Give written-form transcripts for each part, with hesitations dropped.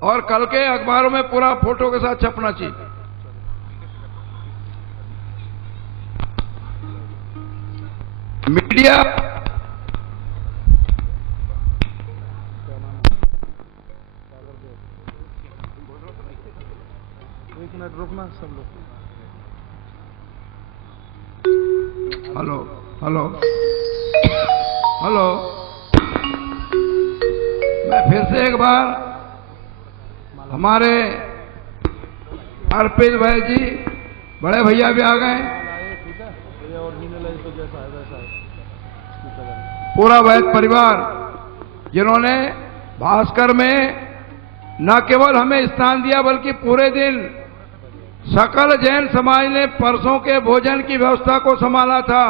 और कल के अखबारों में पूरा फोटो के साथ छपना चाहिए। मीडिया एक मिनट रुकना सब लोग। हेलो हेलो हेलो, मैं फिर से एक बार हमारे अर्पित भाई जी, बड़े भैया भी आ गए, पूरा वैद परिवार जिन्होंने भास्कर में न केवल हमें स्थान दिया बल्कि पूरे दिन सकल जैन समाज ने परसों के भोजन की व्यवस्था को संभाला था।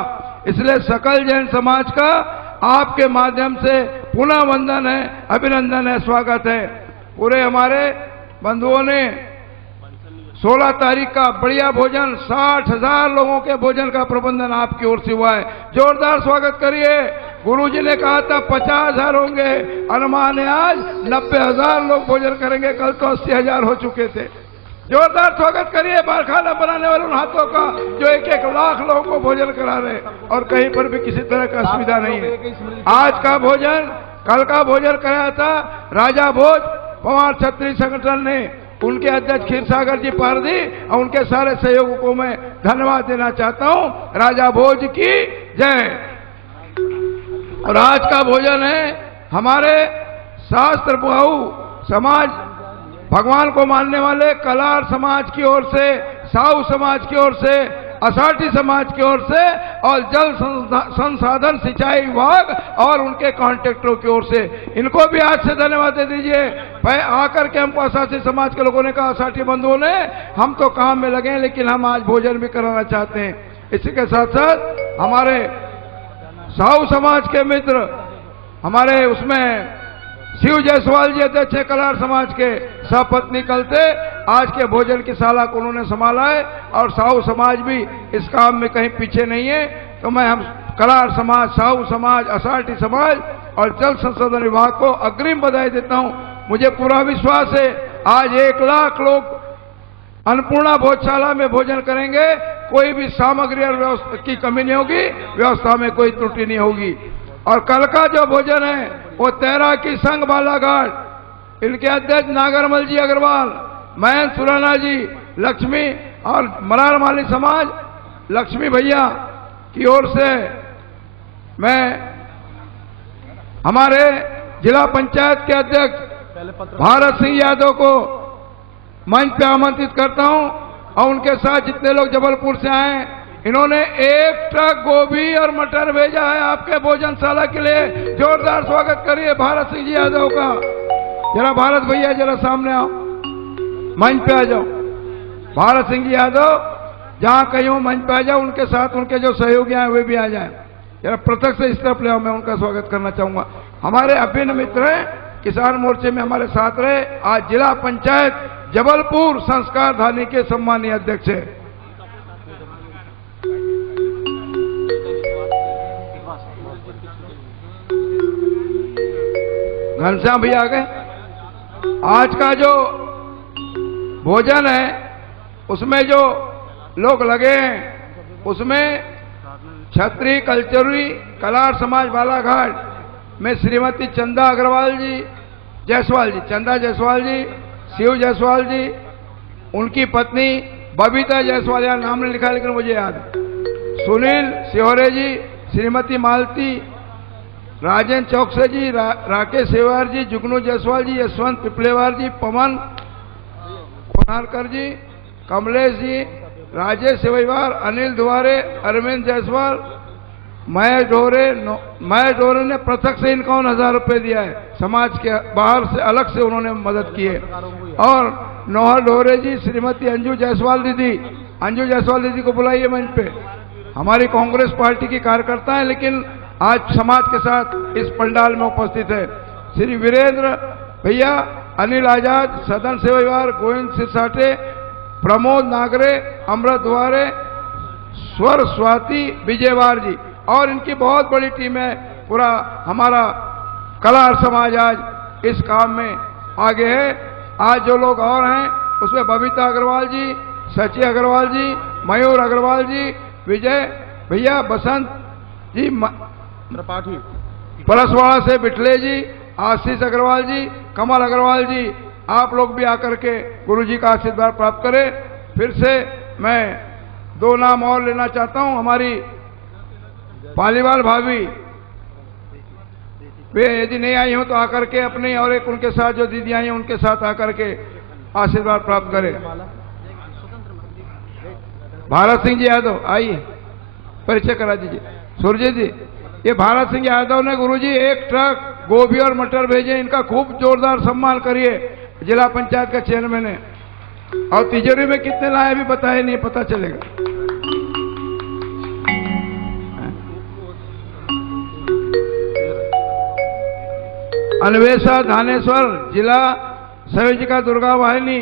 इसलिए सकल जैन समाज का आपके माध्यम से पुनः वंदन है, अभिनंदन है, स्वागत है। पूरे हमारे बंधुओं ने 16 तारीख का बढ़िया भोजन, 60,000 लोगों के भोजन का प्रबंधन आपकी ओर से हुआ है। जोरदार स्वागत करिए। गुरुजी ने कहा था 50,000 होंगे, अनुमान है आज 90,000 लोग भोजन करेंगे। कल तो 80,000 हो चुके थे। जोरदार स्वागत करिए खाना बनाने वाले उन हाथों का जो 1-1 लाख लोगों को भोजन करा रहे और कहीं पर भी किसी तरह का असुविधा नहीं है। आज का भोजन, कल का भोजन कराया था राजा भोज पवार क्षत्रिय संगठन ने, उनके अध्यक्ष क्षीरसागर जी पारदी और उनके सारे सहयोगों को मैं धन्यवाद देना चाहता हूं। राजा भोज की जय। और आज का भोजन है हमारे शास्त्र बहु समाज, भगवान को मानने वाले कलार समाज की ओर से, साहू समाज की ओर से, असाठी समाज की ओर से और जल संसाधन सिंचाई विभाग और उनके कॉन्ट्रैक्टरों की ओर से, इनको भी आज से धन्यवाद दे दीजिए। आकर के हमको असाठी समाज के लोगों ने कहा, असाठी बंधुओं ने, हम तो काम में लगे हैं लेकिन हम आज भोजन भी कराना चाहते हैं। इसी के साथ साथ हमारे साहू समाज के मित्र, हमारे उसमें शिव जायसवाल जी अध्यक्ष है कलार समाज के, सपत्नी कल थे, आज के भोजन की शाला को उन्होंने संभाला है और साहू समाज भी इस काम में कहीं पीछे नहीं है। तो मैं हम कलार समाज, साहू समाज, असाठी समाज और जल संसाधन विभाग को अग्रिम बधाई देता हूं। मुझे पूरा विश्वास है आज 1 लाख लोग अन्नपूर्णा भोजशाला में भोजन करेंगे, कोई भी सामग्री और व्यवस्था की कमी नहीं होगी, व्यवस्था में कोई त्रुटि नहीं होगी। और कल का जो भोजन है वो तैराकी संघ बालाघाट, इनके अध्यक्ष नागरमल जी अग्रवाल, महेंद्र सुराना जी, लक्ष्मी और मरार माली समाज लक्ष्मी भैया की ओर से मैं हमारे जिला पंचायत के अध्यक्ष भारत सिंह यादव को मंच पे आमंत्रित करता हूं और उनके साथ जितने लोग जबलपुर से आए, इन्होंने 1 ट्रक गोभी और मटर भेजा है आपके भोजनशाला के लिए। जोरदार स्वागत करिए भारत सिंह जी यादव का। जरा भारत भैया जरा सामने आओ, मंच पे आ जाओ। भारत सिंह जी यादव जहां कहीं हो मंच पे आ जाओ, उनके साथ उनके जो सहयोगी हैं वे भी आ जाए। जरा पृथक से इस तरफ ले आओ, मैं उनका स्वागत करना चाहूंगा। हमारे अभिन्न मित्र हैं, किसान मोर्चे में हमारे साथ रहे, आज जिला पंचायत जबलपुर संस्कार धानी के सम्मानीय अध्यक्ष है। घनश्याम भैया आ गए। आज का जो भोजन है उसमें जो लोग लगे हैं उसमें क्षत्रिय कल्चरी कलार समाज बालाघाट में श्रीमती चंदा अग्रवाल जी, जायसवाल जी, चंदा जायसवाल जी, शिव जायसवाल जी, उनकी पत्नी बबीता जायसवाल, यार नाम नहीं लिखा लेकिन मुझे याद है, सुनील सिहोरे जी, श्रीमती मालती, राजेंद्र चौकसे जी, राकेश सेवार जी, जुगनू जायसवाल जी, यशवंत पिपलेवार जी, पवन कोनारकर जी, कमलेश जी, राजेश सेवार, अनिल दुआरे, अरविंद जायसवाल, महेश डोरे ने पृथक से 51,000 रुपये दिया है, समाज के बाहर से अलग से उन्होंने मदद की है। और नौहर डोरे जी, श्रीमती अंजू जायसवाल दीदी, अंजू जायसवाल दीदी को बुलाइए मंच पे। हमारी कांग्रेस पार्टी की कार्यकर्ता है लेकिन आज समाज के साथ इस पंडाल में उपस्थित है। श्री वीरेंद्र भैया, अनिल आजाद, सदन सेवार, गोविंद सिरसाटे, प्रमोद नागरे, अमृत दुआरे, स्वर स्वाति विजयवार जी और इनकी बहुत बड़ी टीम है। पूरा हमारा कलार समाज आज इस काम में आगे है आज जो लोग और हैं उसमें बबीता अग्रवाल जी, सची अग्रवाल जी, मयूर अग्रवाल जी, विजय भैया, बसंत जी, त्रिपाठी, परसवाड़ा से बिटले जी, आशीष अग्रवाल जी, कमल अग्रवाल जी, आप लोग भी आकर के गुरु जी का आशीर्वाद प्राप्त करें। फिर से मैं 2 नाम और लेना चाहता हूं। हमारी पालीवाल भाभी, वे यदि नहीं आई हो तो आकर के अपनी और एक उनके साथ जो दीदी आई हैं उनके साथ आकर के आशीर्वाद प्राप्त करें। भारत सिंह जी यादव आइए, परिचय करा दीजिए। सूर्य जी, ये भारत सिंह यादव ने गुरुजी 1 ट्रक गोभी और मटर भेजे, इनका खूब जोरदार सम्मान करिए। जिला पंचायत का चेयरमैन है और तिजोरी में कितने लाए भी बताए नहीं, पता चलेगा। अन्वेषा धानेश्वर, जिला संयोजिका दुर्गा वाहिनी,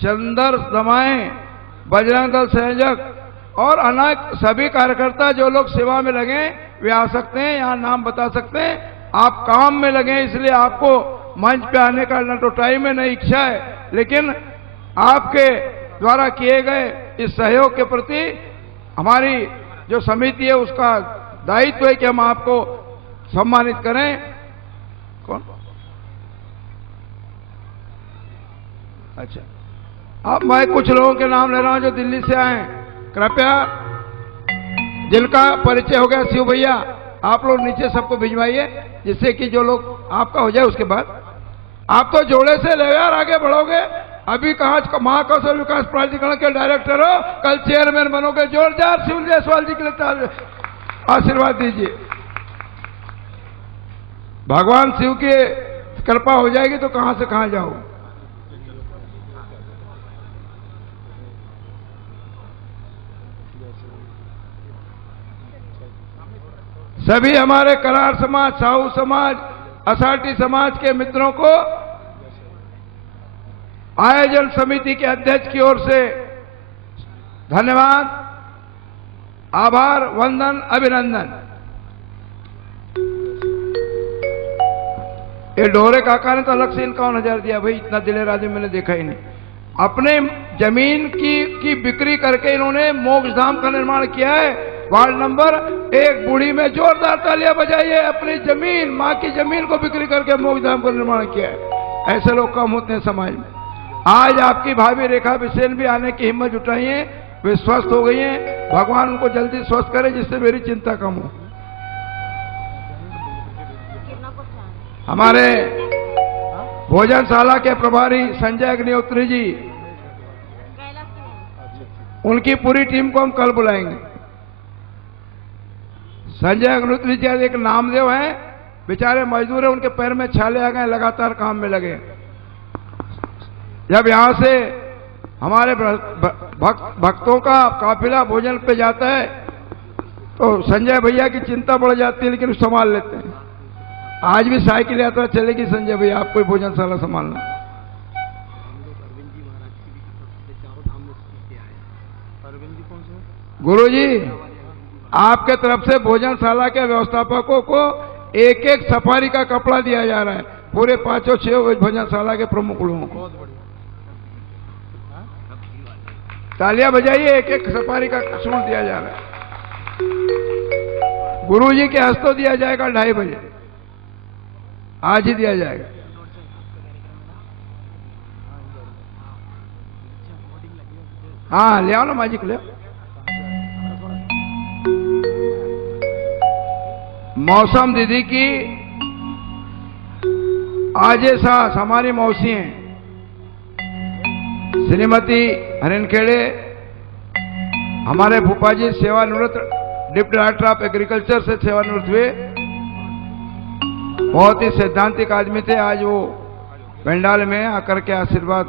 चंदर दमाए, बजरंग दल संयोजक और अनेक सभी कार्यकर्ता जो लोग सेवा में लगे वे आ सकते हैं, यहाँ नाम बता सकते हैं। आप काम में लगे इसलिए आपको मंच पे आने का न तो टाइम है न इच्छा है, लेकिन आपके द्वारा किए गए इस सहयोग के प्रति हमारी जो समिति है उसका दायित्व है कि हम आपको सम्मानित करें। कौन? अच्छा, अब मैं कुछ लोगों के नाम ले रहा हूं जो दिल्ली से आए हैं। कृपया जिनका परिचय हो गया, शिव भैया आप लोग नीचे सबको भिजवाइए, जिससे कि जो लोग आपका हो जाए उसके बाद आप तो जोड़े से ले यार आगे बढ़ोगे। अभी कहा महाकौशल विकास प्राधिकरण के डायरेक्टर हो, कल चेयरमैन बनोगे। जोरदार शिव जायसवाल जी के लिए आशीर्वाद दीजिए। भगवान शिव की कृपा हो जाएगी तो कहां से कहां जाओ। सभी हमारे करार समाज, साहू समाज, असाटी समाज के मित्रों को आयोजन समिति के अध्यक्ष की ओर से धन्यवाद, आभार, वंदन, अभिनंदन। ये डोरे काका ने तो अलग से 51,000 दिया भाई, इतना दिलेर आदमी मैंने देखा ही नहीं। अपने जमीन की बिक्री करके इन्होंने मोक्ष धाम का निर्माण किया है। वार्ड नंबर 1 बूढ़ी में जोरदार तालियां बजाइए। अपनी जमीन, मां की जमीन को बिक्री करके मोक्ष धाम का निर्माण किया है। ऐसे लोग कम होते हैं समाज में। आज आपकी भाभी रेखा बिसेन भी आने की हिम्मत जुटाई है, वे स्वस्थ हो गई हैं। भगवान उनको जल्दी स्वस्थ करे जिससे मेरी चिंता कम हो। हमारे भोजनशाला के प्रभारी संजय अग्निहोत्री जी, उनकी पूरी टीम को हम कल बुलाएंगे। संजय अग्निहोत्री जी एक नामदेव हैं, बेचारे मजदूर हैं, उनके पैर में छाले आ गए, लगातार काम में लगे। जब यहां से हमारे भक्तों का काफिला भोजन पे जाता है तो संजय भैया की चिंता बढ़ जाती है, लेकिन संभाल लेते हैं। आज भी साइकिल यात्रा चलेगी संजय भैया, आपको भोजनशाला संभालना। गुरुजी, आपके तरफ से भोजनशाला के व्यवस्थापकों को एक सफारी का कपड़ा दिया जा रहा है, पूरे 5-6 भोजनशाला के प्रमुख लोगों को। तालियां बजाइए, एक सफारी का सूट दिया जा रहा है। गुरुजी के हस्तों दिया जाएगा 2:30 बजे, आज ही दिया जाएगा। हाँ ले आओ ना मैजिक ले आओ। मौसम दीदी की आजे सास हमारी मौसी हैं, श्रीमती हरिनखेड़े, हमारे फूफा जी सेवानिवृत्त डिप्टी डायरेक्टर ऑफ एग्रीकल्चर से सेवानिवृत्त हुए। बहुत ही सैद्धांतिक आदमी थे। आज वो पंडाल में आकर के आशीर्वाद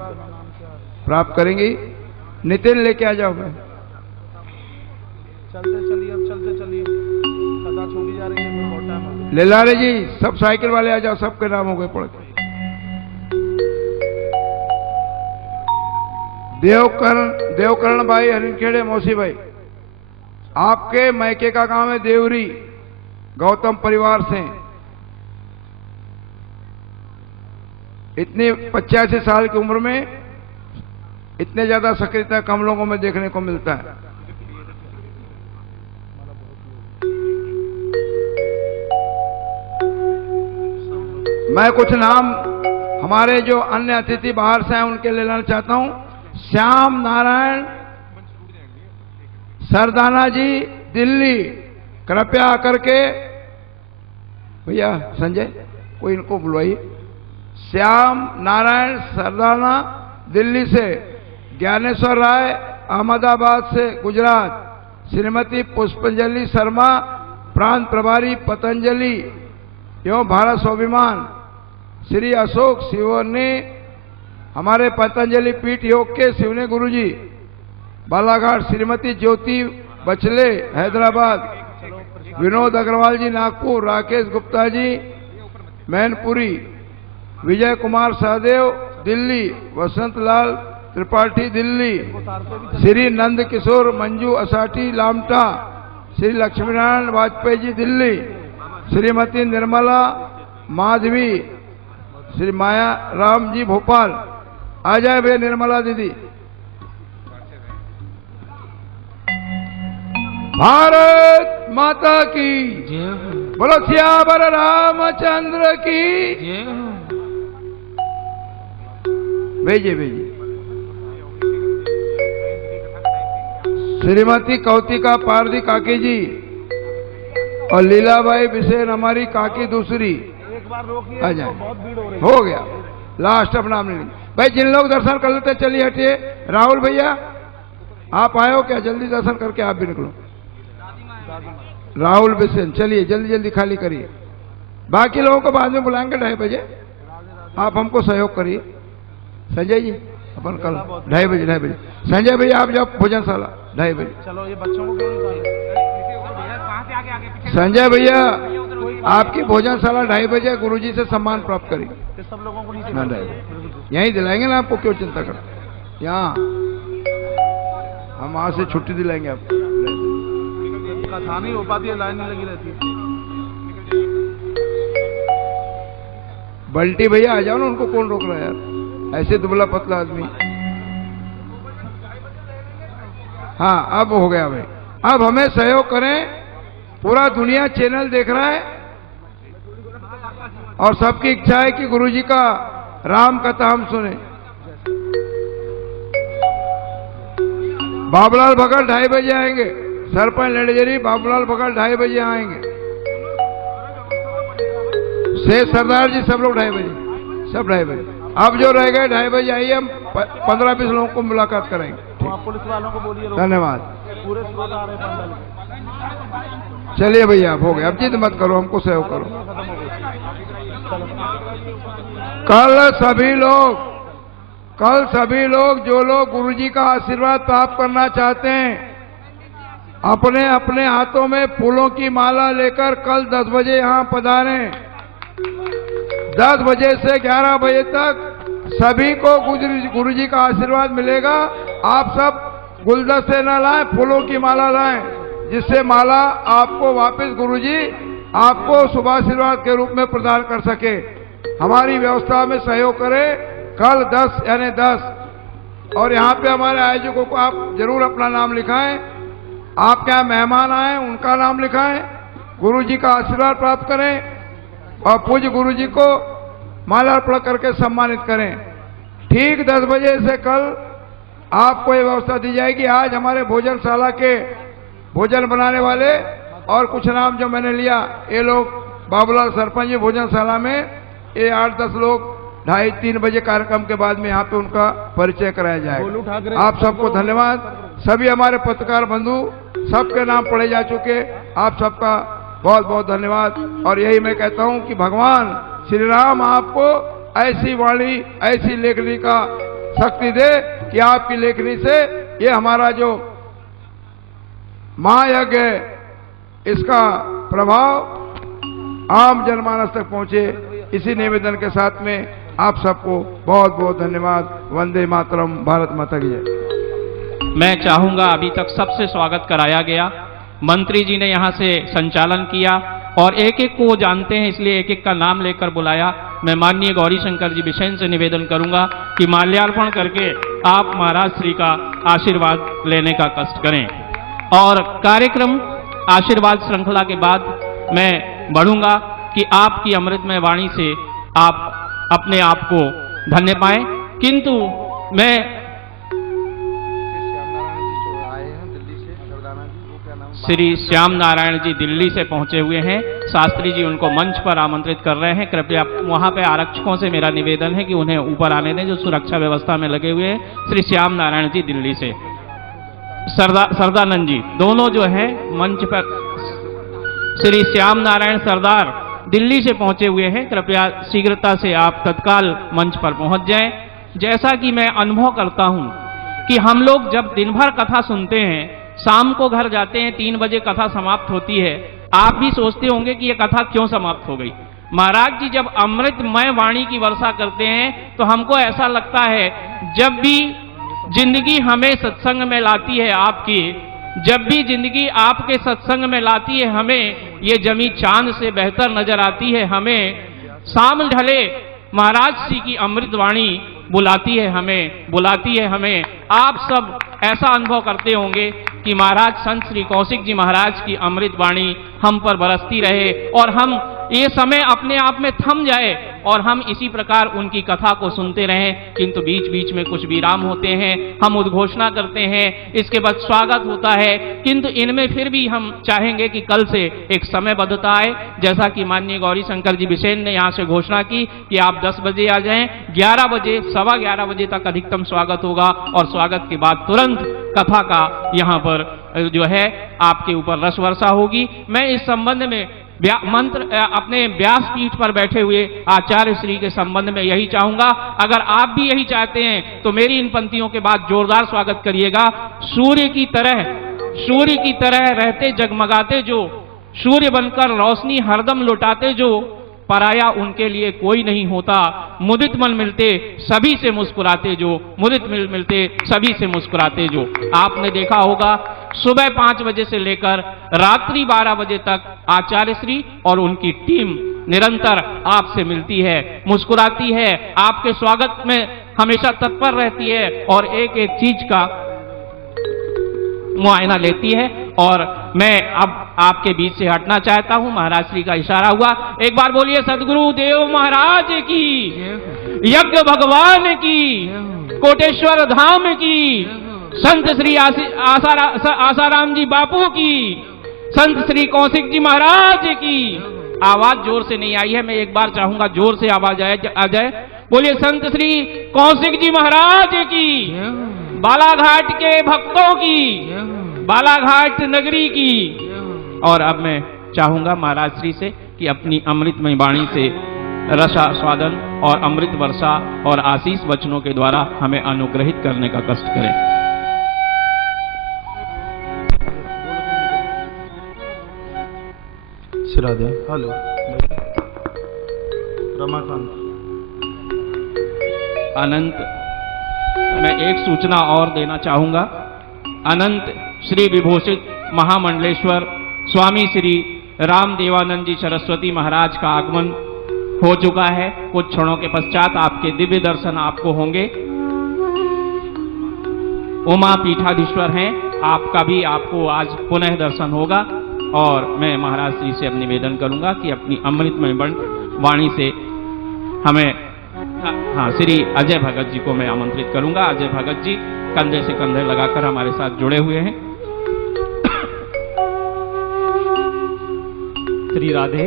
प्राप्त करेंगी। नितिन लेके आ जाओ। मैं चलते चलिए, अब चलते चलिए, सदा छोड़ी जा रही है, बहुत टाइम हो गया। लेलारे जी, सब साइकिल वाले आ जाओ, सबके नाम हो गए पढ़ के। देवकरण भाई हरिनखेड़े, मौसी भाई, आपके मैके का गांव है देवरी, गौतम परिवार से। इतनी 85 साल की उम्र में इतने ज्यादा सक्रियता कम लोगों में देखने को मिलता है। मैं कुछ नाम हमारे जो अन्य अतिथि बाहर से हैं उनके ले लेना चाहता हूं। श्याम नारायण सरदाना जी, दिल्ली, कृपया आकर के भैया संजय कोई इनको बुलवाइए। श्याम नारायण सरदाना दिल्ली से, ज्ञानेश्वर राय अहमदाबाद से गुजरात, श्रीमती पुष्पांजलि शर्मा प्रांत प्रभारी पतंजलि एवं भारत स्वाभिमान, श्री अशोक शिवने हमारे पतंजलि पीठ योग के शिवने गुरुजी, बालाघाट श्रीमती ज्योति बचले हैदराबाद, विनोद अग्रवाल जी नागपुर, राकेश गुप्ता जी मैनपुरी, विजय कुमार सहदेव दिल्ली, वसंत लाल त्रिपाठी दिल्ली, श्री नंद किशोर मंजू असाठी लामटा, श्री लक्ष्मीनारायण वाजपेयी जी दिल्ली, श्रीमती निर्मला माधवी, श्री माया राम जी भोपाल। आ जाए भैया निर्मला दीदी। भारत माता की जय हो, बोलो सियावर रामचंद्र की। जय हो। भेजिए भेजिए। श्रीमती कौतिका पारदी काकी जी और लीलाबाई बिसेन हमारी काकी दूसरी। एक बार रोकिए, आ जाए। तो बहुत भीड़ हो रही है। हो गया, लास्ट अपना नाम नहीं। भाई जिन लोग दर्शन कर लेते चलिए हटिए। राहुल भैया आप आए हो क्या? जल्दी दर्शन करके आप भी निकलो। राहुल बिसेन चलिए जल्दी जल्दी खाली करिए। बाकी लोगों को बाद में बुलाएंगे 2:30 बजे। आप हमको सहयोग करिए। संजय जी अपन कल 2:30 बजे 2:30 बजे। संजय भैया आप जाओ भोजनशाला 2:30 बजे। चलो ये बच्चों को क्यों निकाले? संजय भैया आपकी भोजनशाला 2:30 बजे गुरुजी से सम्मान प्राप्त करेंगे। कि सब लोगों को नीचे ना कर दो। 2:30 यहीं दिलाएंगे ना आपको, क्यों चिंता कर। यहाँ हम वहां से छुट्टी दिलाएंगे आपको। कथा नहीं हो पाती है, लाइन नहीं लगी रहती है। बल्टी भैया आ जाओ ना, उनको कौन रोक रहा है यार, ऐसे दुबला पतला आदमी। हाँ अब हो गया भाई। अब हमें सहयोग करें। पूरा दुनिया चैनल देख रहा है और सबकी इच्छा है कि गुरुजी का राम कथा हम सुने। बाबूलाल भगत 2:30 बजे आएंगे। सरपंच लड़जेरी बाबूलाल भगत 2:30 बजे आएंगे। शेष सरदार जी सब लोग 2:30 बजे, सब 2:30 बजे। अब जो रह गए 2:30 बजे आइए, हम 15-20 लोगों को मुलाकात करेंगे। तो आप पुलिस वालों को बोलिए रोको। धन्यवाद। पूरे स्रोत आ रहे पंडल। चलिए भैया अब हो गया। अब जिद मत करो, हमको सहयोग करो। खत्म हो गई। चलो कल सभी लोग जो लोग गुरुजी का आशीर्वाद प्राप्त करना चाहते हैं, अपने अपने हाथों में फूलों की माला लेकर कल 10 बजे यहाँ पधारें। 10 बजे से 11 बजे तक सभी को गुरुजी का आशीर्वाद मिलेगा। आप सब गुलदस्ते न लाएं, फूलों की माला लाएं, जिससे माला आपको वापस गुरुजी आपको शुभाशीर्वाद के रूप में प्रदान कर सके। हमारी व्यवस्था में सहयोग करें। कल 10 यानी 10 और यहाँ पे हमारे आयोजकों को आप जरूर अपना नाम लिखाएं। आपके यहाँ मेहमान आए उनका नाम लिखाएं। गुरुजी का आशीर्वाद प्राप्त करें और पूज्य गुरुजी को माला अर्पण करके सम्मानित करें। ठीक 10 बजे से कल आपको ये व्यवस्था दी जाएगी। आज हमारे भोजनशाला के भोजन बनाने वाले और कुछ नाम जो मैंने लिया, ये लोग बाबूलाल सरपंच जी भोजनशाला में, ये 8-10 लोग 2:30-3 बजे कार्यक्रम के बाद में यहाँ पे उनका परिचय कराया जाएगा। आप सबको धन्यवाद। सभी हमारे पत्रकार बंधु सबके नाम पढ़े जा चुके, आप सबका बहुत बहुत धन्यवाद। और यही मैं कहता हूँ कि भगवान श्री राम आपको ऐसी वाणी, ऐसी लेखनी का शक्ति दे कि आपकी लेखनी से ये हमारा जो महायज्ञ है, इसका प्रभाव आम जनमानस तक पहुंचे। इसी निवेदन के साथ में आप सबको बहुत बहुत धन्यवाद। वंदे मातरम। भारत माता की जय। मैं चाहूंगा, अभी तक सबसे स्वागत कराया गया, मंत्री जी ने यहाँ से संचालन किया और एक एक को वो जानते हैं, इसलिए एक एक का नाम लेकर बुलाया। मैं माननीय गौरी शंकर जी बिसेन से निवेदन करूंगा कि माल्यार्पण करके आप महाराज श्री का आशीर्वाद लेने का कष्ट करें। और कार्यक्रम आशीर्वाद श्रृंखला के बाद मैं बढ़ूंगा कि आपकी अमृतमय वाणी से आप अपने आप को धन्य पाएं। किंतु मैं श्री श्याम नारायण जी दिल्ली से पहुंचे हुए हैं, शास्त्री जी उनको मंच पर आमंत्रित कर रहे हैं। कृपया वहां पे आरक्षकों से मेरा निवेदन है कि उन्हें ऊपर आने दें, जो सुरक्षा व्यवस्था में लगे हुए हैं। श्री श्याम नारायण जी दिल्ली से, सरदानंद जी दोनों जो हैं मंच पर, श्री श्याम नारायण सरदार दिल्ली से पहुंचे हुए हैं। कृपया शीघ्रता से आप तत्काल मंच पर पहुंच जाएं। जैसा कि मैं अनुभव करता हूं कि हम लोग जब दिन भर कथा सुनते हैं, शाम को घर जाते हैं, 3 बजे कथा समाप्त होती है, आप भी सोचते होंगे कि यह कथा क्यों समाप्त हो गई। महाराज जी जब अमृतमय वाणी की वर्षा करते हैं तो हमको ऐसा लगता है जब भी जिंदगी हमें सत्संग में लाती है आपकी, जब भी जिंदगी आपके सत्संग में लाती है हमें, ये जमी चांद से बेहतर नजर आती है हमें। शाम ढले महाराज जी की अमृतवाणी बुलाती है हमें। आप सब ऐसा अनुभव करते होंगे कि महाराज संत श्री कौशिक जी महाराज की अमृतवाणी हम पर बरसती रहे और हम ये समय अपने आप में थम जाए और हम इसी प्रकार उनकी कथा को सुनते रहें। किंतु बीच बीच में कुछ विराम होते हैं, हम उद्घोषणा करते हैं, इसके बाद स्वागत होता है, किंतु इनमें फिर भी हम चाहेंगे कि कल से एक समयबद्धता आए। जैसा कि माननीय गौरी शंकर जी बिसेन ने यहाँ से घोषणा की कि आप 10 बजे आ जाएं, 11 बजे, 11:15 बजे तक अधिकतम स्वागत होगा और स्वागत के बाद तुरंत कथा का यहाँ पर जो है आपके ऊपर रस वर्षा होगी। मैं इस संबंध में मंत्र अपने व्यास पीठ पर बैठे हुए आचार्य श्री के संबंध में यही चाहूंगा, अगर आप भी यही चाहते हैं तो मेरी इन पंक्तियों के बाद जोरदार स्वागत करिएगा। सूर्य की तरह रहते जगमगाते जो, सूर्य बनकर रोशनी हरदम लुटाते जो, पराया उनके लिए कोई नहीं होता, मुदित मन मिलते सभी से मुस्कुराते जो, मुदित मिलते सभी से मुस्कुराते जो। आपने देखा होगा सुबह 5 बजे से लेकर रात्रि 12 बजे तक आचार्य श्री और उनकी टीम निरंतर आपसे मिलती है, मुस्कुराती है, आपके स्वागत में हमेशा तत्पर रहती है और एक एक चीज का मुआयना लेती है। और मैं अब आपके बीच से हटना चाहता हूं, महाराज श्री का इशारा हुआ। एक बार बोलिए सदगुरु देव महाराज की, यज्ञ भगवान की, कोटेश्वर धाम की, संत श्री आसाराम जी बापू की, संत श्री कौशिक जी महाराज की। आवाज जोर से नहीं आई है, मैं एक बार चाहूंगा जोर से आवाज आ जाए। बोलिए संत श्री कौशिक जी महाराज की, बालाघाट के भक्तों की, बालाघाट नगरी की। और अब मैं चाहूंगा महाराज श्री से कि अपनी अमृतमय वाणी से रसा स्वादन और अमृत वर्षा और आशीष वचनों के द्वारा हमें अनुग्रहित करने का कष्ट करें। श्रादे हेलो रमाकांत अनंत, मैं एक सूचना और देना चाहूंगा। अनंत श्री विभूषित महामंडलेश्वर स्वामी श्री राम देवानंद जी सरस्वती महाराज का आगमन हो चुका है। कुछ क्षणों के पश्चात आपके दिव्य दर्शन आपको होंगे। उमा पीठाधीश्वर हैं, आपका भी आपको आज पुनः दर्शन होगा। और मैं महाराज श्री से अब निवेदन करूंगा कि अपनी अमृतमय वाणी से हमें, हाँ, श्री अजय भगत जी को मैं आमंत्रित करूंगा। अजय भगत जी कंधे से कंधे लगाकर हमारे साथ जुड़े हुए हैं। श्री राधे,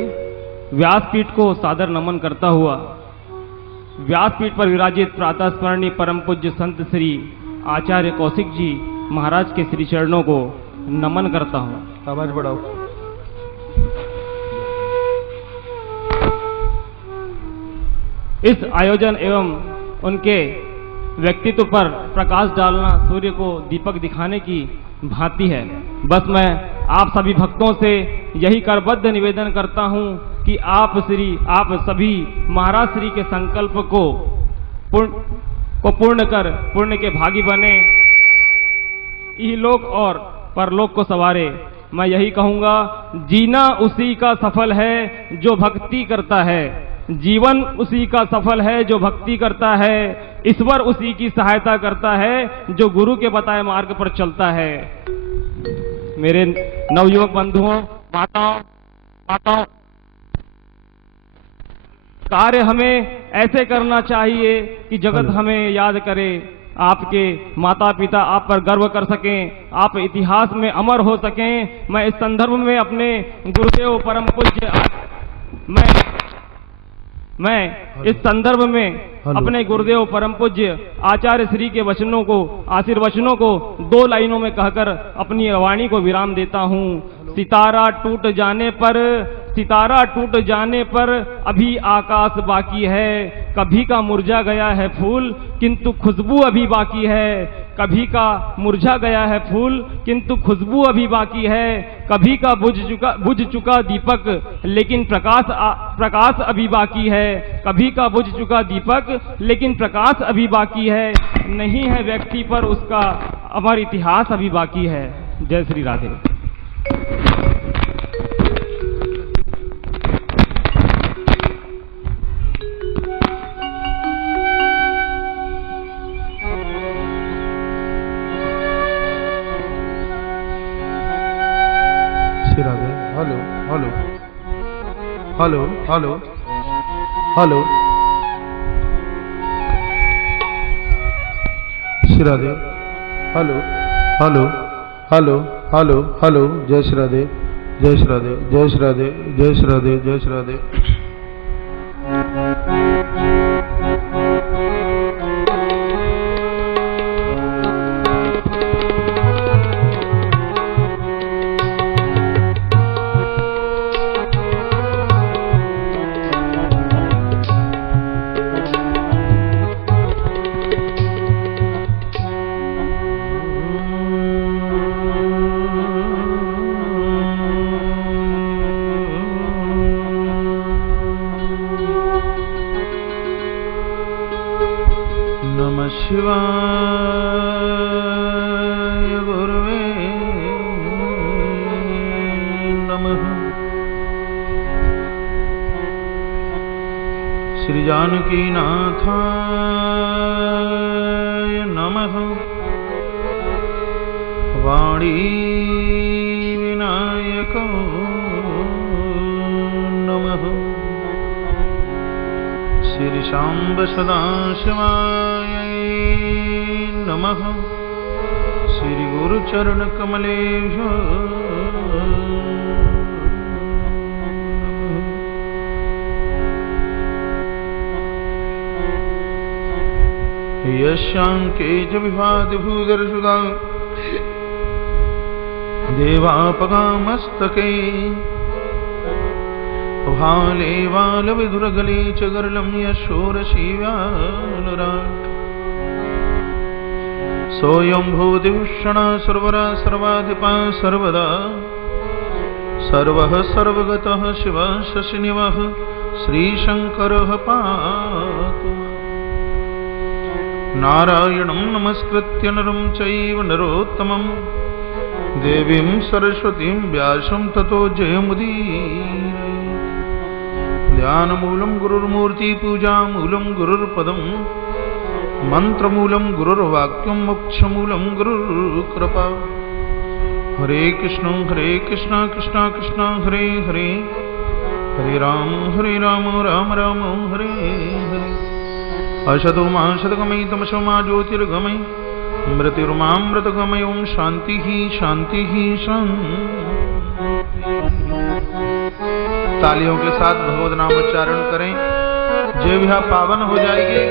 व्यासपीठ को सादर नमन करता हुआ व्यासपीठ पर विराजित प्रातः स्मरणीय परम पूज्य संत श्री आचार्य कौशिक जी महाराज के श्री चरणों को नमन करता हूँ। आवाज बढ़ाओ। इस आयोजन एवं उनके व्यक्तित्व पर प्रकाश डालना सूर्य को दीपक दिखाने की भांति है। बस मैं आप सभी भक्तों से यही करबद्ध निवेदन करता हूं कि आप सभी महाराज श्री के संकल्प को पूर्ण कर पुण्य के भागी बने, इहलोक और परलोक को सवारे। मैं यही कहूंगा, जीना उसी का सफल है जो भक्ति करता है, जीवन उसी का सफल है जो भक्ति करता है, ईश्वर उसी की सहायता करता है जो गुरु के बताए मार्ग पर चलता है। मेरे नवयुवक बंधुओं, माताओं, कार्य हमें ऐसे करना चाहिए कि जगत हमें याद करे, आपके माता पिता आप पर गर्व कर सकें, आप इतिहास में अमर हो सकें। मैं इस संदर्भ में अपने गुरुदेव परम पूज्य मैं इस संदर्भ में अपने गुरुदेव परम पूज्य आचार्य श्री के वचनों को, आशीर्वचनों को 2 लाइनों में कहकर अपनी वाणी को विराम देता हूं। सितारा टूट जाने पर अभी आकाश बाकी है, कभी का मुरझा गया है फूल किंतु खुशबू अभी बाकी है, कभी का मुरझा गया है फूल किंतु खुशबू अभी बाकी है, कभी का बुझ चुका दीपक लेकिन प्रकाश अभी बाकी है, कभी का बुझ चुका दीपक लेकिन प्रकाश अभी बाकी है, नहीं है व्यक्ति पर उसका अमर इतिहास अभी बाकी है। जय Shri Radhe. Hello hello hello hello hello Shri Radhe. Hello hello hello hello hello. जय श्री राधे, जय श्री राधे, जय श्री राधे, जय श्री राधे, जय श्री राधे। नमः शिवाय गुरुवे नमः। श्री जानकी नाथाय नमः। वाणी विनायक नमः। श्री शांब सदाशिवाय नमः। श्री गुरुचरण कमलेश यशांके च विभाति भूदर्शुदा देवापगामस्तके भाले वालविधुरगले च गरलं यशोरशिव्यालराट् सोऽयं भूतिभूषणा सर्वरा सर्वाधिपा सर्वदा सर्वः सर्वगतः शिवः शशिनिवः श्रीशङ्करः पातु। नारायणं नमस्कृत्य नरं चैव नरोत्तमं देवीं सरस्वतीं व्यासं ततो जयमुदीरये। ध्यानमूलं गुरुर्मूर्ति पूजामूलं गुरुर्पदं मंत्रमूलं गुरुर्वाक्यं मोक्षमूलं गुरुर्कृपा। हरे कृष्ण कृष्ण कृष्ण हरे हरे, हरे राम राम राम हरे हरे। असतो मा सद्गमय तमसो मा ज्योतिर्गमय मृत्युर्मामृतगमय। ओम शांति ही शांति ही शांति। तालियों के साथ भगवत नाम उच्चारण करें, जिह्वा पावन हो जाएगी।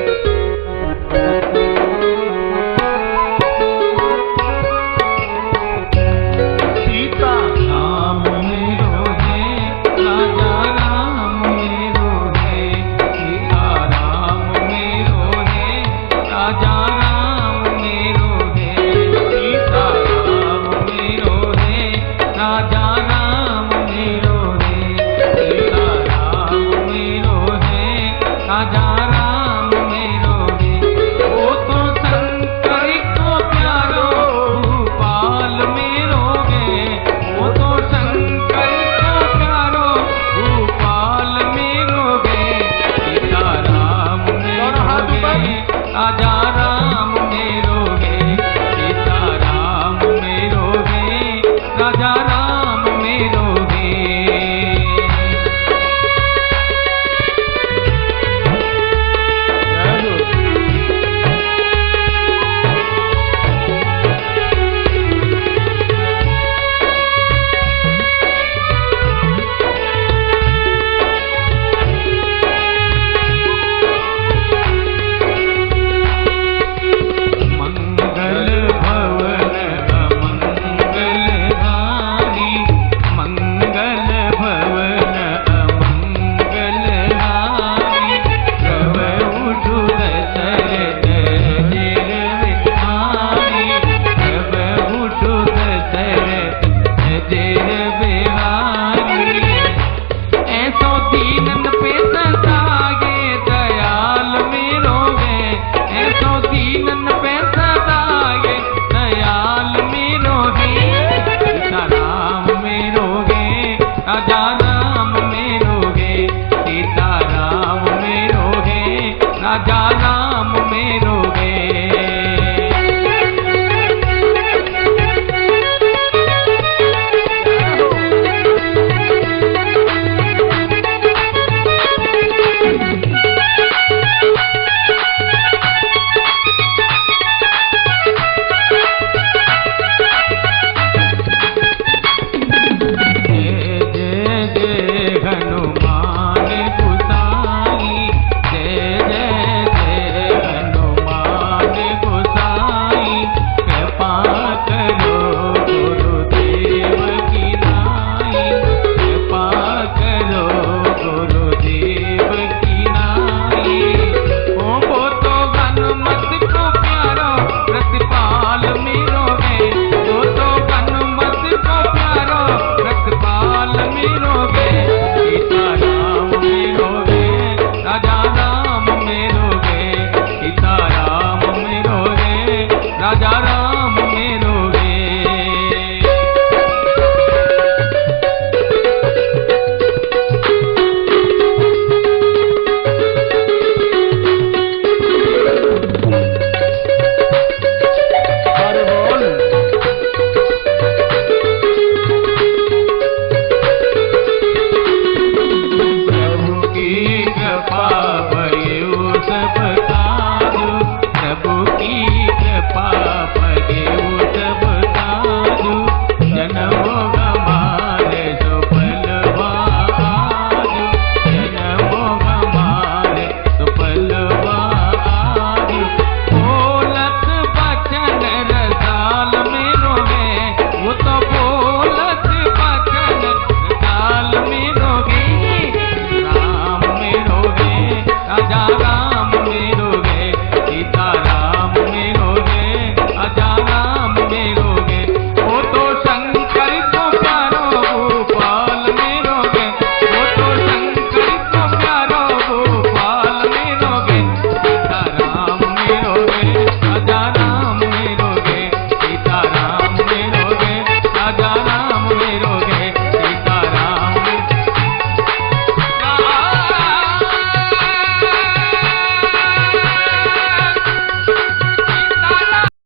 सीता राम मेरो है, राजा राम मेरो है, सीता राम मेरो है, राजा राम मेरो है, सीता राम मेरो है, राजा राम मेरो है, सीता राम मेरो है, राजा राम मेरो नाम में